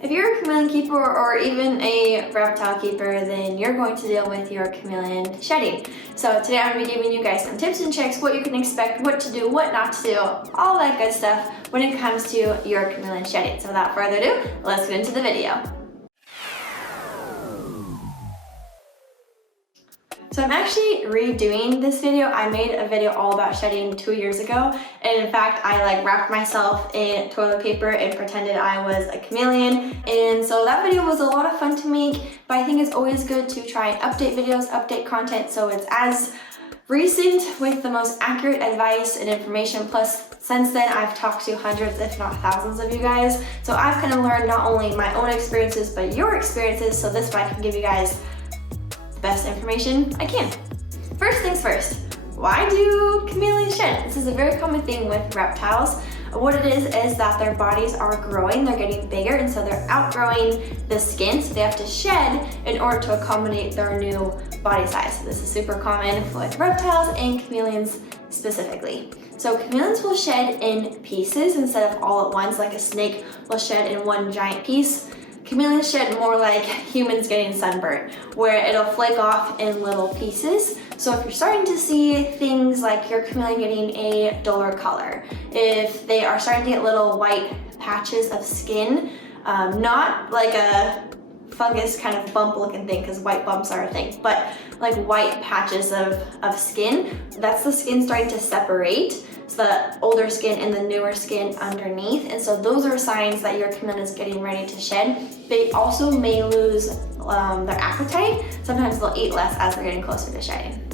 If you're a chameleon keeper or even a reptile keeper, then you're going to deal with your chameleon shedding. So today I'm going to be giving you guys some tips and tricks, what you can expect, what to do, what not to do, all that good stuff when it comes to your chameleon shedding. So without further ado, let's get into the video. So I'm actually redoing this video. I made a video all about shedding 2 years ago, and in fact I wrapped myself in toilet paper and pretended I was a chameleon, and so that video was a lot of fun to make, but I think it's always good to try and update videos, update content so it's as recent with the most accurate advice and information. Plus since then I've talked to hundreds if not thousands of you guys, so I've kind of learned not only my own experiences but your experiences, so this way I can give you guys best information I can. First things first, why do chameleons shed? This is a very common thing with reptiles. What it is that their bodies are growing, they're getting bigger, and so they're outgrowing the skin, so they have to shed in order to accommodate their new body size. So this is super common with reptiles and chameleons specifically. So chameleons will shed in pieces instead of all at once, like a snake will shed in one giant piece. Chameleons shed more like humans getting sunburned, where it'll flake off in little pieces. So if you're starting to see things like your chameleon getting a duller color, if they are starting to get little white patches of skin, not like a fungus kind of bump looking thing, because white bumps are a thing, but like white patches of skin, that's the skin starting to separate. It's the older skin and the newer skin underneath, and so those are signs that your chameleon is getting ready to shed. They also may lose their appetite. Sometimes they'll eat less as they're getting closer to shedding.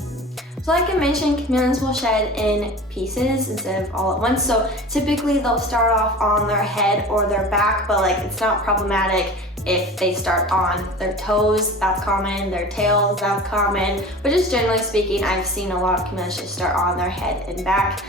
So like I mentioned, chameleons will shed in pieces instead of all at once. So typically they'll start off on their head or their back, but it's not problematic if they start on their toes. That's common. Their tails, that's common. But just generally speaking, I've seen a lot of chameleons just start on their head and back.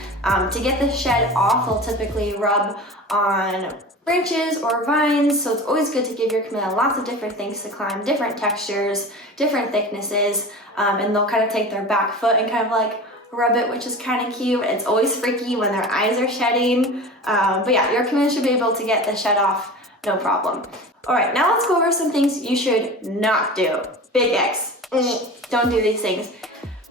To get the shed off, they'll typically rub on branches or vines, so it's always good to give your chameleon lots of different things to climb, different textures, different thicknesses, and they'll kind of take their back foot and kind of rub it, which is kind of cute. It's always freaky when their eyes are shedding, but yeah, your chameleon should be able to get the shed off, no problem. All right, now let's go over some things you should not do. Big X, don't do these things.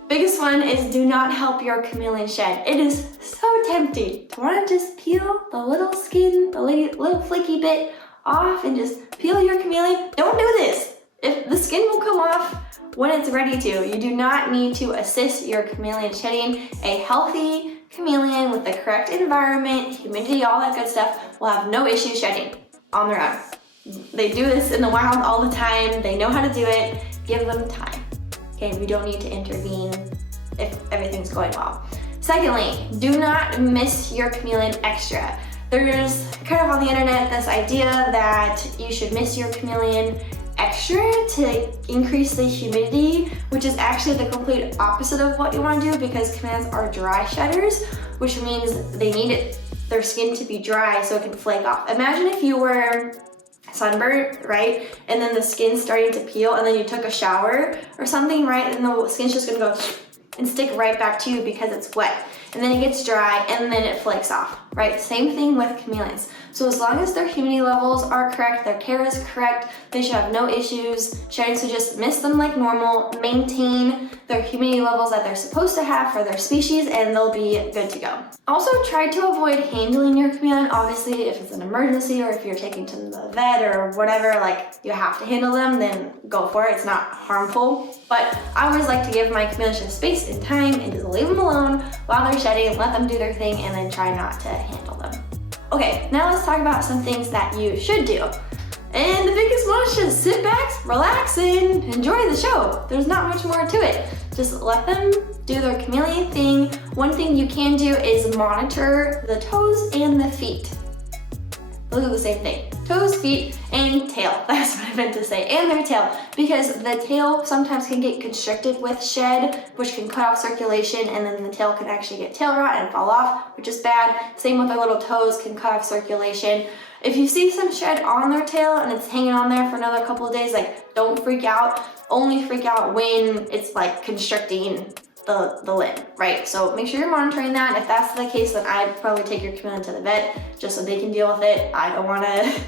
Biggest one is do not help your chameleon shed. It is so tempting to want to just peel the little skin, the little flaky bit off and just peel your chameleon. Don't do this. If the skin will come off when it's ready to. You do not need to assist your chameleon shedding. A healthy chameleon with the correct environment, humidity, all that good stuff will have no issue shedding on their own. They do this in the wild all the time. They know how to do it. Give them time. Okay, we don't need to intervene if everything's going well. Secondly, do not miss your chameleon extra. There's kind of on the internet this idea that you should miss your chameleon extra to increase the humidity, which is actually the complete opposite of what you want to do, because chameleons are dry shedders, which means they need their skin to be dry so it can flake off. Imagine if you were sunburned, right? And then the skin's starting to peel, and then you took a shower or something, right? And the skin's just gonna go and stick right back to you because it's wet. And then it gets dry and then it flakes off, right? Same thing with chameleons. So as long as their humidity levels are correct, their care is correct, they should have no issues shedding. So just miss them like normal, maintain their humidity levels that they're supposed to have for their species, and they'll be good to go. Also, try to avoid handling your chameleon. Obviously, if it's an emergency or if you're taking to the vet or whatever, you have to handle them, then go for it. It's not harmful. But I always like to give my chameleons just space and time and just leave them alone while they're shedding, let them do their thing, and then try not to handle them. Okay, now let's talk about some things that you should do. And the biggest one is just sit back, relax, and enjoy the show. There's not much more to it. Just let them do their chameleon thing. One thing you can do is monitor the toes and the feet. Those are the same thing. Toes, feet, and tail. That's what I meant to say. And their tail. Because the tail sometimes can get constricted with shed, which can cut off circulation, and then the tail can actually get tail rot and fall off, which is bad. Same with their little toes, can cut off circulation. If you see some shed on their tail and it's hanging on there for another couple of days, don't freak out. Only freak out when it's constricting the limb, right? So make sure you're monitoring that. If that's the case, then I'd probably take your chameleon to the vet just so they can deal with it. I don't want to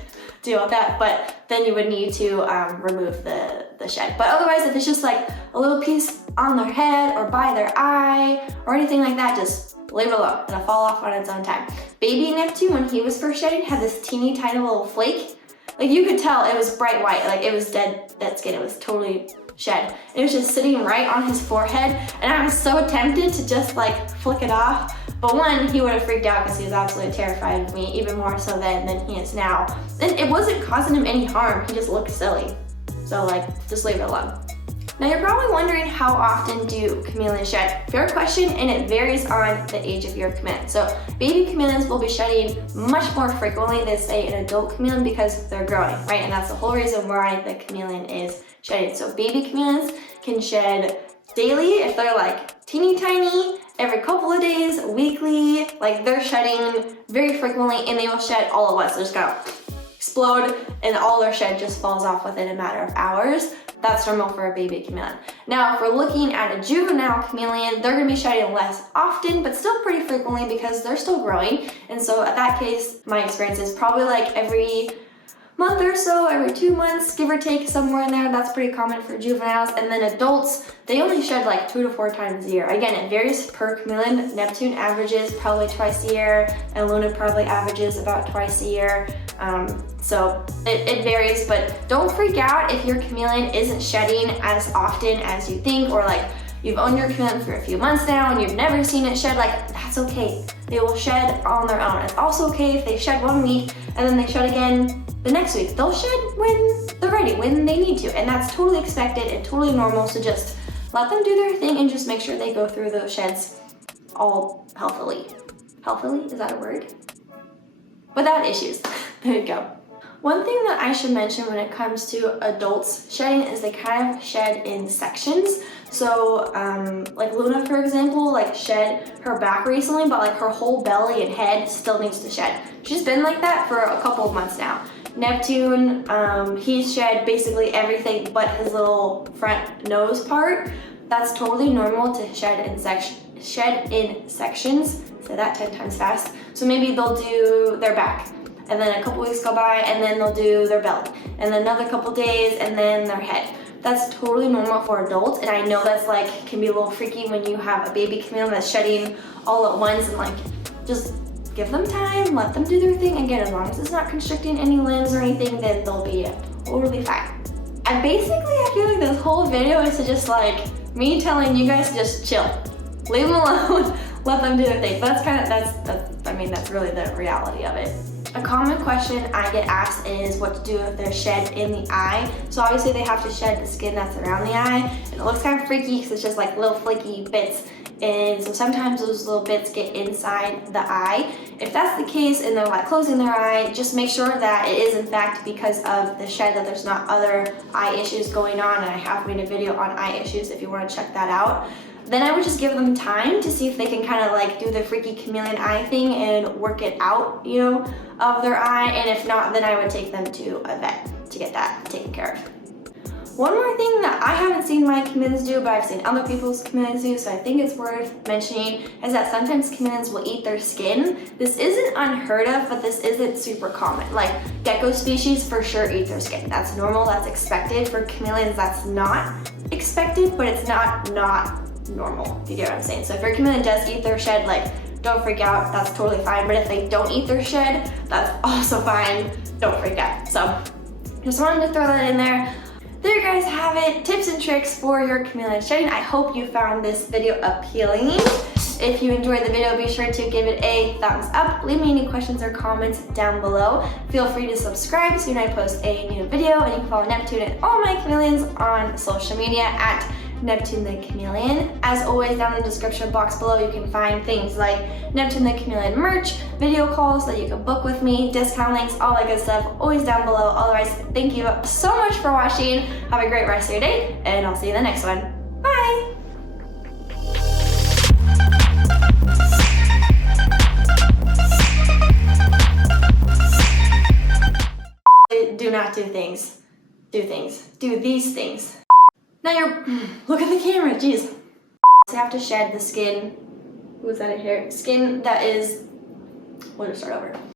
deal with that, but then you would need to remove the shed. But otherwise, if it's just like a little piece on their head or by their eye or anything like that, just leave it alone. It'll fall off on its own time. Baby Neptune, when he was first shedding, had this teeny tiny little flake. Like you could tell it was bright white, like it was dead skin. It was totally shed. It was just sitting right on his forehead, and I was so tempted to just like flick it off. But one, he would have freaked out because he was absolutely terrified of me, even more so then than he is now. And it wasn't causing him any harm, he just looked silly. So like, just leave it alone. Now you're probably wondering, how often do chameleons shed? Fair question, and it varies on the age of your chameleon. So baby chameleons will be shedding much more frequently than say an adult chameleon because they're growing, right? And that's the whole reason why the chameleon is shedding. So baby chameleons can shed daily if they're like teeny tiny, every couple of days, weekly, like they're shedding very frequently, and they will shed all at once. They're just gonna explode and all their shed just falls off within a matter of hours. That's normal for a baby chameleon. Now, if we're looking at a juvenile chameleon, they're gonna be shedding less often, but still pretty frequently because they're still growing. And so at that case, my experience is probably like every month or so, every 2 months, give or take, somewhere in there. That's pretty common for juveniles. And then adults, they only shed like 2 to 4 times a year. Again, it varies per chameleon. Neptune averages probably twice a year, and Luna probably averages about twice a year. So it varies, but don't freak out if your chameleon isn't shedding as often as you think, or like you've owned your chameleon for a few months now and you've never seen it shed. Like, that's okay. They will shed on their own. It's also okay if they shed 1 week and then they shed again the next week. They'll shed when they're ready, when they need to, and that's totally expected and totally normal. So just let them do their thing and just make sure they go through those sheds all healthily. Healthily, is that a word? Without issues. There you go. One thing that I should mention when it comes to adults shedding is they kind of shed in sections. So like Luna, for example, like shed her back recently, but like her whole belly and head still needs to shed. She's been like that for a couple of months now. Neptune, he's shed basically everything but his little front nose part. That's totally normal to shed in sections. Say that 10 times fast. So maybe they'll do their back, and then a couple weeks go by, and then they'll do their belly, and then another couple days, and then their head. That's totally normal for adults, and I know that's like can be a little freaky when you have a baby chameleon that's shedding all at once, and like just give them time, let them do their thing. Again, as long as it's not constricting any limbs or anything, then they'll be totally fine. And basically, I feel like this whole video is just like me telling you guys to just chill, leave them alone, let them do their thing. But that's really the reality of it. A common question I get asked is what to do if they're shed in the eye. So obviously they have to shed the skin that's around the eye, and it looks kind of freaky because it's just like little flaky bits. And so sometimes those little bits get inside the eye. If that's the case and they're like closing their eye, just make sure that it is in fact because of the shed, that there's not other eye issues going on. And I have made a video on eye issues if you want to check that out. Then I would just give them time to see if they can kind of like do the freaky chameleon eye thing and work it out, you know, of their eye. And if not, then I would take them to a vet to get that taken care of. One more thing that I haven't seen my chameleons do, but I've seen other people's chameleons do, so I think it's worth mentioning, is that sometimes chameleons will eat their skin. This isn't unheard of, but this isn't super common. Like gecko species for sure eat their skin. That's normal, that's expected. For chameleons, that's not expected, but it's not normal, if you get what I'm saying. So if your chameleon does eat their shed, like don't freak out, that's totally fine. But if they don't eat their shed, that's also fine, don't freak out. So just wanted to throw that in there. There you guys have it, tips and tricks for your chameleon shedding. I hope you found this video appealing. If you enjoyed the video, be sure to give it a thumbs up. Leave me any questions or comments down below. Feel free to subscribe so when I post a new video, and you can follow Neptune and all my chameleons on social media at Neptune the Chameleon. As always, down in the description box below, you can find things like Neptune the Chameleon merch, video calls that you can book with me, discount links, all that good stuff, always down below. Otherwise, thank you so much for watching. Have a great rest of your day, and I'll see you in the next one. Bye! Do not do things. Do things. Do these things. Now look at the camera, jeez. So you have to shed the skin, was that a hair? Skin that is, we'll just start over.